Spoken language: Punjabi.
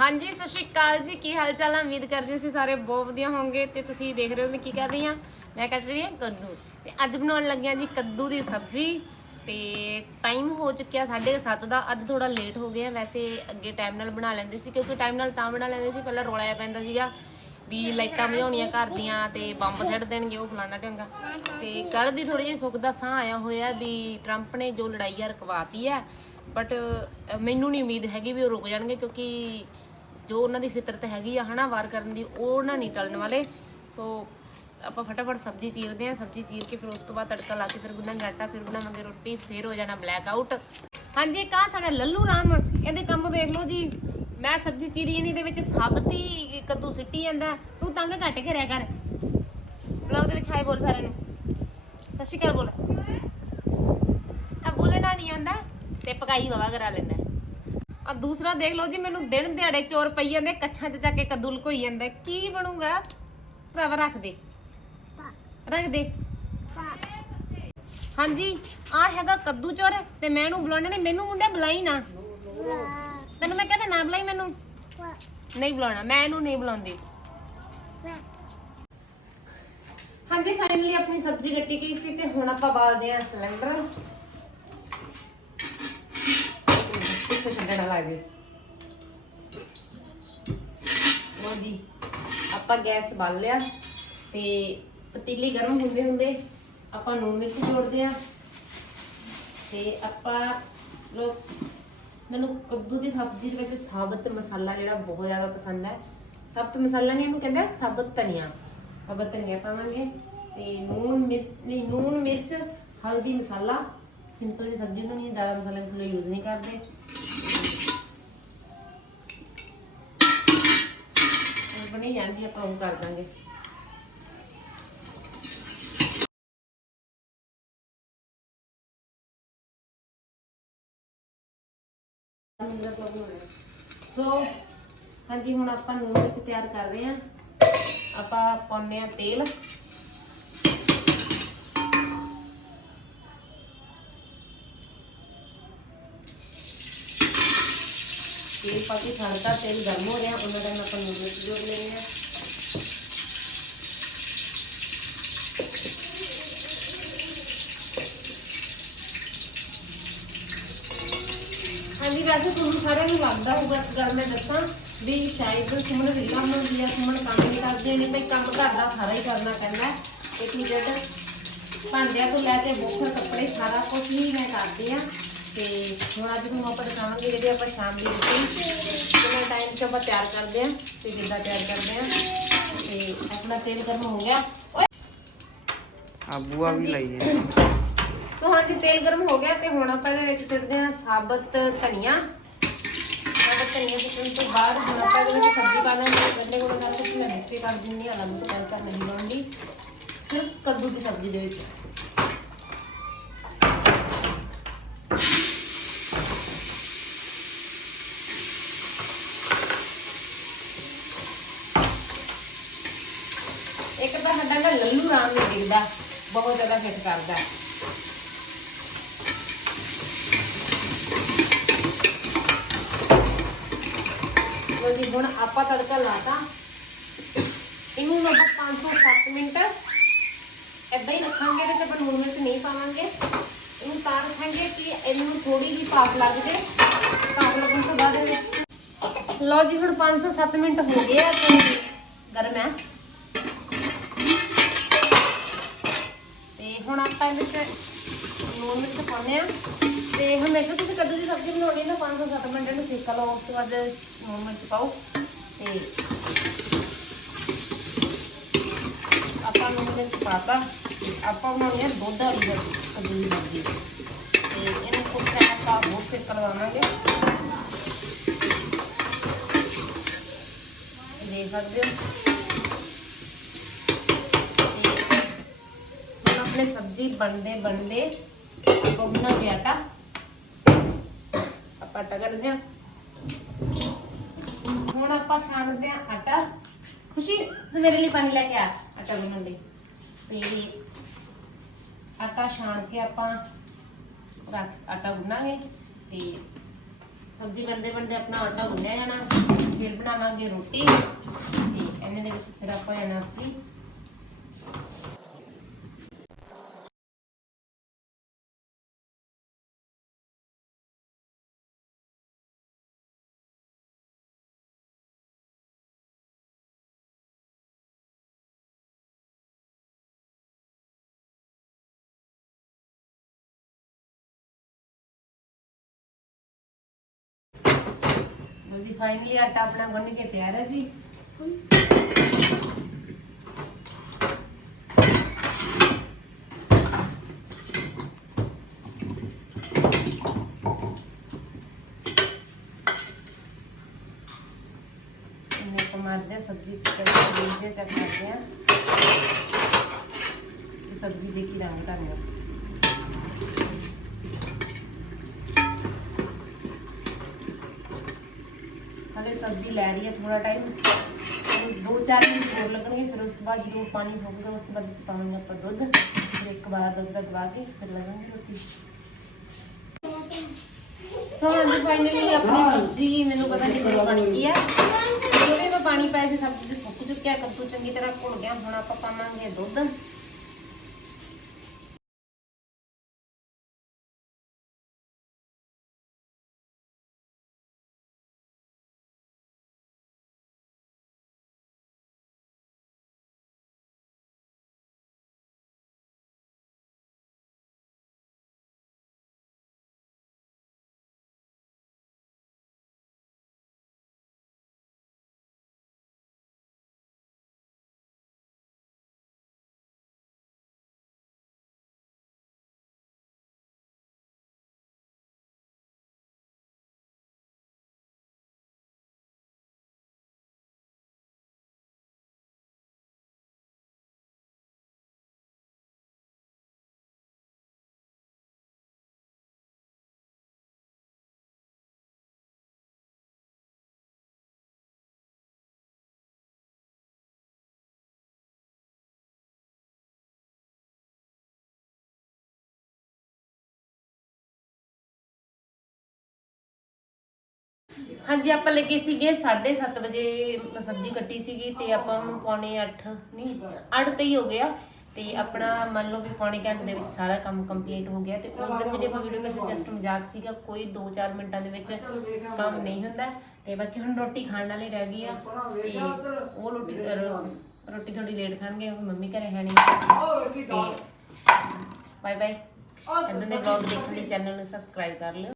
ਹਾਂਜੀ, ਸਤਿ ਸ਼੍ਰੀ ਅਕਾਲ ਜੀ। ਕੀ ਹਾਲ ਚਾਲ ਆ? ਉਮੀਦ ਕਰਦੇ ਹਾਂ ਤੁਸੀਂ ਸਾਰੇ ਬਹੁਤ ਵਧੀਆ ਹੋਵੋਗੇ ਤੇ ਤੁਸੀਂ ਦੇਖ ਰਹੇ ਹੋ ਮੈਂ ਕੀ ਕਰ ਰਹੀ ਹਾਂ। ਮੈਂ ਕੱਟ ਰਹੀ ਹਾਂ ਕੱਦੂ। ਤੇ ਅੱਜ ਬਣਾਉਣ ਲੱਗਿਆ ਜੀ ਕੱਦੂ ਦੀ ਸਬਜ਼ੀ। ਤੇ ਟਾਈਮ ਹੋ ਚੁੱਕਿਆ 7:30 ਦਾ। ਅੱਜ ਥੋੜਾ ਲੇਟ ਹੋ ਗਿਆ। ਵੈਸੇ ਅੱਗੇ ਟਾਈਮ ਨਾਲ ਬਣਾ ਲੈਂਦੇ ਸੀ ਕਿਉਂਕਿ ਟਾਈਮ ਨਾਲ ਤਾਂ ਬਣਾ ਲੈਂਦੇ ਸੀ। ਪਹਿਲਾਂ ਰੋਲਾ ਪੈਂਦਾ ਸੀਗਾ ਵੀ ਲਾਈਟਾਂ ਬੁਝਾਉਣੀਆਂ ਘਰ ਦੀਆਂ ਤੇ ਬੰਬ ਛੱਡ ਦੇਣਗੇ ਉਹ ਫਲਾਣਾ ਢੰਗਾ। ਤੇ ਕੱਲ ਦੀ ਥੋੜੀ ਜਿਹੀ ਸੁੱਖ ਦਾ ਸਾਹ ਆਇਆ ਹੋਇਆ ਵੀ ਟਰੰਪ ਨੇ ਜੋ ਲੜਾਈਆਂ ਆ ਰਕਵਾਤੀ ਹੈ। ਬਟ ਮੈਨੂੰ ਨਹੀਂ ਉਮੀਦ ਹੈਗੀ ਵੀ ਉਹ ਰੁਕ ਜਾਣਗੇ ਕਿਉਂਕਿ ਜੋ ਉਹਨਾਂ ਦੀ ਫਿਤਰਤ ਹੈਗੀ ਆ ਹਨਾ ਵਾਰ ਕਰਨ ਦੀ, ਉਹ ਉਹਨਾਂ ਨਹੀਂ ਟਲਣ ਵਾਲੇ। ਸੋ ਆਪਾਂ ਫਟਾਫਟ ਸਬਜ਼ੀ ਚੀਰਦੇ ਆ ਸਬਜ਼ੀ ਚੀਰ ਕੇ ਫਿਰ ਉਸ ਤੋਂ ਬਾਅਦ ਤੜਕਾ ਲਾ ਕੇ ਫਿਰ ਗੁੰਨਾਂਗੇ ਆਟਾ, ਫਿਰ ਬਣਾਵਾਂਗੇ ਰੋਟੀ, ਫਿਰ ਹੋ ਜਾਣਾ ਬਲੈਕ ਆਊਟ ਹਾਂਜੀ ਕਾ ਸਾਡਾ ਲੱਲੂ ਰਾਮ, ਇਹਦੇ ਕੰਮ ਦੇਖ ਲਓ ਜੀ। ਮੈਂ ਸਬਜ਼ੀ ਚੀਰੀ ਨਹੀਂ ਦੇ ਵਿੱਚ ਸਾਬਤੀ ਕੱਦੂ ਸਿੱਟੀ ਜਾਂਦਾ। ਤੂੰ ਤੰਗ ਘੱਟ ਕਰਿਆ ਕਰ। ਵਲੌਗ ਦੇ ਵਿੱਚ ਹਾਈ ਬੋਲ ਸਾਰਿਆਂ ਨੂੰ। ਸਤਿ ਸ਼੍ਰੀ ਅਕਾਲ ਬੋਲ। ਆ ਬੋਲਣਾ ਨਹੀਂ ਆਉਂਦਾ ਤੇ ਪਕਾਈ ਵਾਵਾ ਕਰਾ ਲੈਂਦਾ। ਆ ਦੂਸਰਾ ਦੇਖ ਲਓ ਜੀ, ਮੈਨੂੰ ਦਿਨ ਦਿਹਾੜੇ ਚੋਰ ਪਈ ਜਾਂਦੇ, ਕੱਛਾਂ 'ਚ ਜਾ ਕੇ ਕੱਦੂ ਲਕੋਈ ਜਾਂਦਾ। ਕੀ ਬਣੂਗਾ? ਭਰਾਵਾ, ਰੱਖ ਦੇ। ਰੱਖ ਦੇ। ਹਾਂਜੀ ਆ ਹੈਗਾ ਕੱਦੂ ਚੋਰ, ਤੇ ਮੈਂ ਇਹਨੂੰ ਬੁਲਾਉਣਾ ਨੇ ਮੈਨੂੰ ਮੁੰਡੇ ਬੁਲਾਈ ਨਾ। ਤੈਨੂੰ ਮੈਂ ਕਹਿੰਦਾ ਨਾ ਬੁਲਾਈ ਮੈਨੂੰ। ਨਹੀਂ ਬੁਲਾਉਣਾ, ਮੈਂ ਇਹਨੂੰ ਨਹੀਂ ਬੁਲਾਉਂਦੀ। ਹਾਂਜੀ ਫਾਈਨਲੀ ਆਪਣੀ ਸਬਜ਼ੀ ਕੱਟੀ ਗਈ ਸੀ, ਤੇ ਹੁਣ ਆਪਾਂ ਬਾਲਦੇ ਆ ਸਿਲੰਡਰ। ਪਿੱਛੇ ਛੱਡਣਾ ਲੱਗ ਗਈ ਜੀ, ਆਪਾਂ ਗੈਸ ਬਾਲ ਲਿਆ ਤੇ ਪਤੀਲੀ ਗਰਮ ਹੁੰਦੇ ਹੁੰਦੇ ਆਪਾਂ ਨੂਨ ਮਿਰਚ ਜੋੜਦੇ ਆ ਤੇ ਆਪਾਂ ਲੋ ਮੈਨੂੰ ਕੱਦੂ ਦੀ ਸਬਜ਼ੀ ਦੇ ਵਿੱਚ ਸਾਬਤ ਮਸਾਲਾ ਜਿਹੜਾ ਬਹੁਤ ਜ਼ਿਆਦਾ ਪਸੰਦ ਹੈ। ਸਾਬਤ ਮਸਾਲਾ ਨਹੀਂ, ਇਹਨੂੰ ਕਹਿੰਦੇ ਸਾਬਤ ਧਨੀਆ। ਸਾਬਤ ਧਨੀਆ ਪਾਵਾਂਗੇ ਤੇ ਨੂਨ ਮਿਰਚ ਨਹੀਂ ਨੂਨ ਮਿਰਚ, ਹਲਦੀ ਮਸਾਲਾ ਸਿੰਪਲ ਜਿਹੀ ਸਬਜ਼ੀ ਬਣਾਉਣੀ ਹੈ, ਜ਼ਿਆਦਾ ਮਸਾਲਾ ਮਸੂਲਾ ਯੂਜ਼ ਨਹੀਂ ਕਰਦੇ। ਹੁਣ ਬਣੀ ਜਾਂਦੀ ਆਪਾਂ ਉਹ ਕਰ ਦਾਂਗੇ। ਸੋ ਹਾਂਜੀ, ਹੁਣ ਆਪਾਂ ਨੂਨ ਵਿੱਚ ਤਿਆਰ ਕਰ ਰਹੇ ਹਾਂ। ਆਪਾਂ ਪਾਉਂਦੇ ਆ ਤੇਲ। ਤੇਲ ਪਾ ਕੇ ਛੱਡਤਾ ਤੇਲ ਗਰਮ ਹੋ ਰਿਹਾ ਉਹਨਾਂ ਦਾ ਆਪਾਂ ਨੂਨ ਵਿੱਚ ਜੋੜ ਲੈਣੇ ਆ ਹਾਂਜੀ ਵੈਸੇ ਤੁਹਾਨੂੰ ਸਾਰਿਆਂ ਨੂੰ ਲੱਗਦਾ ਹੋਊਗਾ ਇਸ ਗੱਲ ਮੈਂ ਦੱਸਾਂ ਵੀ ਸ਼ਾਇਦ ਸੁਮਨ ਰੀਲਾ ਬਣਾਉਂਦੀ ਆ ਸੁਮਨ ਕੰਮ ਨਹੀਂ ਕਰਦੇ ਨਹੀਂ ਬਈ ਕੰਮ ਘਰ ਦਾ ਸਾਰਾ ਹੀ ਕਰਨਾ ਪੈਂਦਾ ਹੈ ਏ ਟੂ ਜ਼ੈਡ ਭਾਂਡਿਆਂ ਤੋਂ ਲੈ ਕੇ ਬੋਖਰ ਆ ਤੇ ਹੁਣ ਅੱਜ ਤੁਹਾਨੂੰ ਆਪਾਂ ਦਿਖਾਵਾਂਗੇ ਜਿਹੜੇ ਆਪਾਂ ਸ਼ਾਮ ਦੀ ਰੋਟੀ ਕਿੰਨਾ ਟਾਈਮ 'ਚ ਆਪਾਂ ਤਿਆਰ ਕਰਦੇ ਆ ਤੇ ਕਿੱਦਾਂ ਤਿਆਰ ਕਰਦੇ ਆ ਤੇ ਆਪਣਾ ਤੇਲ ਗਰਮ ਹੋ ਗਿਆ। ਆ ਬੂਆ ਵੀ ਲਾਈ ਹੈ। ਸੋ ਹਾਂਜੀ ਤੇਲ ਗਰਮ ਹੋ ਗਿਆ ਤੇ ਹੁਣ ਆਪਾਂ ਇਹਦੇ ਵਿੱਚ ਸਿੱਟਦੇ ਹਾਂ ਸਾਬਤ ਧਨੀਆ। ਸਾਬਤ ਧਨੀਆ ਸਿੱਟਣ ਤੋਂ ਬਾਅਦ ਹੁਣ ਆਪਾਂ ਇਹਦੇ ਵਿੱਚ ਸਬਜ਼ੀ ਪਾ ਦਾਂਗੇ ਗੰਡੇ ਗੁੰਡੇ ਨਾਲ ਕੁਝ ਮੈਂ ਮਿਕਸੀ ਕਰ ਦਿੰਦੀ ਹਾਂ ਅਲੱਗ ਤੋਂ ਕਰ ਨਹੀਂ। ਲਾਉਂਗੀ ਸਿਰਫ ਕੱਦੂ ਦੀ ਸਬਜ਼ੀ ਦੇ ਵਿੱਚ ਇੱਕ ਤਾਂ ਸਾਡਾ ਨਾ ਲੱਲੂ ਰਾਮ ਨੂੰ ਦਿਖਦਾ, ਬਹੁਤ ਜ਼ਿਆਦਾ ਫਿੱਟ ਕਰਦਾ। ਜੀ, ਹੁਣ ਆਪਾਂ ਤੜਕਾ ਲਾਤਾ। ਇਹਨੂੰ ਹੁਣ ਆਪਾਂ 507 ਮਿੰਟ ਏਦਾਂ ਹੀ ਰੱਖਾਂਗੇ ਤੇ ਆਪਾਂ ਨੂਨ ਮਿਰਚ ਨਹੀਂ ਪਾਵਾਂਗੇ। ਇਹਨੂੰ ਤਾਂ ਰੱਖਾਂਗੇ ਕਿ ਇਹਨੂੰ ਥੋੜੀ ਜਿਹੀ ਭਾਪ ਲੱਗ ਜੇ। ਭਾਪ ਲੱਗਣ ਤੋਂ ਬਾਅਦ ਇਹਨੂੰ ਲੋ ਜੀ, ਹੁਣ 507 ਮਿੰਟ ਹੋ ਗਏ ਆ, ਤੇ ਗਰਮ ਹੈ ਤੇ ਹੁਣ ਆਪਾਂ ਮਿਰਚ ਪਾਉਂਦੇ ਆ ਤੇ ਹਮੇਸ਼ਾ ਤੁਸੀਂ ਕੱਦੂ ਦੀ ਸਬਜ਼ੀ ਬਣਾਉਣੀ ਨਾ 507 ਮਿੰਟ ਨੂੰ ਸੇਕ ਲਓ, ਉਸ ਤੋਂ ਬਾਅਦ ਨੂਨ ਮਿਰਚ ਪਾਓ। ਤੇ ਆਪਾਂ ਨੂਨ ਮਿਰਚ ਪਾਤਾ ਤੇ ਆਪਾਂ ਬਣਾਉਣੀ ਆ ਦੁੱਧ ਵਾਲੀ ਕੱਦੂ ਦੀ ਸਬਜ਼ੀ। ਤੇ ਇਹਨੂੰ ਕੁਝ ਟਾਈਮ ਆਪਾਂ ਹੋਰ ਸੇਕ ਲਵਾਵਾਂਗੇ ਦੇਖ ਸਕਦੇ ਹੋ। ਹੁਣ ਆਪਣੇ ਸਬਜ਼ੀ ਬਣਦੇ ਬਣਦੇ ਆਪਾਂ ਆਪਾਂ ਆਟਾ ਆ ਹੁਣ ਆਪਾਂ ਛਾਣਦੇ ਆ ਆਟਾ। ਖੁਸ਼ੀ, ਤੂੰ ਮੇਰੇ ਲਈ ਪਾਣੀ ਲੈ ਕੇ ਆ ਆਟਾ ਗੁੰਨਣ ਲਈ। ਤੇ ਆਟਾ ਛਾਣ ਕੇ ਆਪਾਂ ਰੱਖ, ਆਟਾ ਗੁੰਨਾਂਗੇ। ਤੇ ਸਬਜ਼ੀ ਬਣਦੇ ਬਣਦੇ ਆਪਣਾ ਆਟਾ ਗੁੰਨਿਆ ਜਾਣਾ। ਫਿਰ ਬਣਾਵਾਂਗੇ ਰੋਟੀ। ਤੇ ਇਹਨਾਂ ਦੇ ਵਿੱਚ ਫਿਰ ਆਪਾਂ ਇਹਨਾਂ ਫਰੀ ਗੁੰਨ ਕੇ ਤਿਆਰ ਹੈ ਜੀ ਇਹਨੇ ਆਪਾਂ ਮਾਰਦੇ ਹਾਂ ਸਬਜ਼ੀ ਚਿਕਨ ਦੇਖਦੇ ਹਾਂ ਚੈੱਕ ਕਰਦੇ ਹਾਂ ਕਿ ਸਬਜ਼ੀ ਹਲੇ ਸਬਜ਼ੀ ਲੈ ਰਹੀ ਹੈ ਥੋੜਾ ਟਾਈਮ ਦੋ ਚਾਰ ਮਿੰਟ ਹੋਰ ਲੱਗਣਗੇ, ਫਿਰ ਉਸ ਤੋਂ ਬਾਅਦ ਜਦੋਂ ਪਾਣੀ ਸੁੱਕ ਗਿਆ, ਉਸ ਤੋਂ ਬਾਅਦ ਵਿੱਚ ਪਾਵਾਂਗੇ ਆਪਾਂ ਦੁੱਧ। ਫਿਰ ਇੱਕ ਵਾਰ ਦੁੱਧ ਦਾ ਦਵਾ ਕੇ ਫਿਰ ਲਾਵਾਂਗੇ ਰੋਟੀ। ਸੋ ਹਾਂਜੀ ਫਾਈਨਲੀ ਆਪਣੀ ਸਬਜ਼ੀ, ਮੈਨੂੰ ਪਤਾ ਨਹੀਂ ਕਿੰਨਾ ਪਾਣੀ ਕੀ ਹੈ ਜਿਹੜੇ ਮੈਂ ਪਾਣੀ ਪਾਇਆ ਸੀ, ਸਬਜ਼ੀ ਤੇ ਸੁੱਕ ਚੁੱਕਿਆ, ਕੱਦੂ ਚੰਗੀ ਤਰ੍ਹਾਂ ਘੁਲ ਗਿਆ। ਹੁਣ ਆਪਾਂ ਪਾਵਾਂਗੇ ਦੁੱਧ। ਹਾਂਜੀ ਆਪਾਂ ਲੱਗੇ ਸੀਗੇ 7:30 ਵਜੇ ਸਬਜ਼ੀ ਕੱਟੀ ਸੀਗੀ ਤੇ ਆਪਾਂ ਹੁਣ ਪੌਣੇ 8 ਨਹੀਂ 8 ਤੇ ਹੀ ਹੋ ਗਿਆ। ਤੇ ਆਪਣਾ ਮੰਨ ਲਓ ਵੀ ਪੌਣੇ ਘੰਟੇ ਦੇ ਵਿੱਚ ਸਾਰਾ ਕੰਮ ਕੰਪਲੀਟ ਹੋ ਗਿਆ ਤੇ ਉਸ ਦਿਨ ਜਿਹੜੀ ਆਪਾਂ ਵੀਡੀਓ ਵਿੱਚ ਜਸਟ ਮਜ਼ਾਕ ਸੀਗਾ ਕੋਈ 2-4 ਮਿੰਟਾਂ ਦੇ ਵਿੱਚ ਕੰਮ ਨਹੀਂ ਹੁੰਦਾ। ਤੇ ਬਾਕੀ ਹੁਣ ਰੋਟੀ ਖਾਣ ਵਾਲੀ ਰਹਿ ਗਈ ਆ ਤੇ ਉਹ ਰੋਟੀ ਰੋਟੀ ਥੋੜੀ ਲੇਟ ਖਾਣਗੇ ਕਿਉਂਕਿ ਮੰਮੀ ਘਰੇ ਹੈ ਨਹੀਂ। ਬਾਏ ਬਾਏ ਇਹਨਾਂ ਦੇ ਵਲੌਗ ਦੇਖਣ ਲਈ ਚੈਨਲ ਨੂੰ ਸਬਸਕ੍ਰਾਈਬ ਕਰ ਲਿਓ।